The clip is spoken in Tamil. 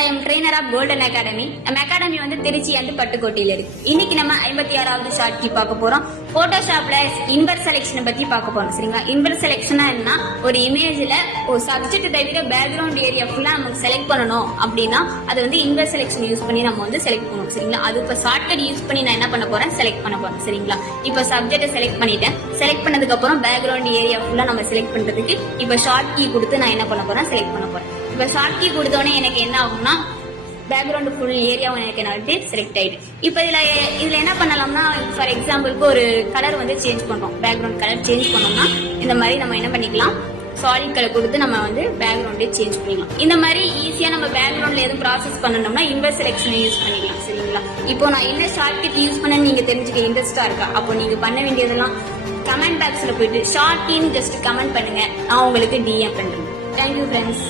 I am trainer of golden academy. நம்ம அகாடமி வந்து திருச்சி வந்து பட்டுக்கோட்டையில இருக்கு. இன்னைக்கு நம்ம 56வது ஷார்ட் கீ பார்க்க போறோம். போட்டோஷாப்ல இன்வெர்ஸ் செலெக்ஷன் பத்தி பார்க்க போறோம். சரிங்களா? இன்வெர்ஸ் செலெக்ஷன் என்ன, ஒரு இமேஜ்ல ஒரு சப்ஜெக்ட் தவிர பேக்ரவுண்ட் ஏரியா ஃபுல்லா நமக்கு செலக்ட் பண்ணணும் அப்படின்னா அது வந்து இன்வெர்ஸ் செலெக்ஷன் யூஸ் பண்ணி நம்ம வந்து செலக்ட் பண்ணுவோம். சரிங்களா? அது இப்ப ஷார்ட்கட் யூஸ் பண்ணி நான் என்ன பண்ண போறேன், செலக்ட் பண்ண போறேன். சரிங்களா? இப்ப சப்ஜெக்ட் செலக்ட் பண்ணிட்டேன். செலக்ட் பண்ணதுக்கு அப்புறம் பேக்ரவுண்ட் ஏரியா ஃபுல்லா நம்ம செலக்ட் பண்றதுக்கு இப்ப ஷார்ட் கீ கொடுத்து நான் என்ன பண்ண போறேன், செலக்ட் பண்ண போறேன். இப்ப ஷார்ட் கீ கொடுத்தோடனே எனக்கு என்ன ஆகும்னா பேக்ரவுண்ட் ஃபுல் ஏரியாவும் எனக்கு என்ன செலக்ட் ஆயிடுது. இப்போ இதுல என்ன பண்ணலாம்னா, ஃபார் எக்ஸாம்பிளுக்கு ஒரு கலர் வந்து சேஞ்ச் பண்றோம், பேக்ரவுண்ட் கலர் சேஞ்ச் பண்ணோம்னா இந்த மாதிரி நம்ம என்ன பண்ணிக்கலாம், சாலிட் கலர் கொடுத்து நம்ம வந்து பேக்ரவுண்டே சேஞ்ச் பண்ணிக்கலாம். இந்த மாதிரி ஈஸியா நம்ம பேக்ரவுண்ட்ல எதுவும் ப்ராசஸ் பண்ணணும்னா இன்வெர்ஸ் செலெக்ஷன் யூஸ் பண்ணிக்கலாம். சரிங்களா? இப்போ நான் என்ன ஷார்ட்கட் யூஸ் பண்ணேன்னு நீங்க தெரிஞ்சுக்க இன்ட்ரெஸ்டா இருக்கா? அப்போ நீங்க பண்ண வேண்டியதெல்லாம் கமெண்ட் பாக்ஸ்ல போயிட்டு ஷார்ட் கீன்னு ஜஸ்ட் கமெண்ட் பண்ணுங்க, நான் உங்களுக்கு டிஎம் பண்றேன். Thank you friends.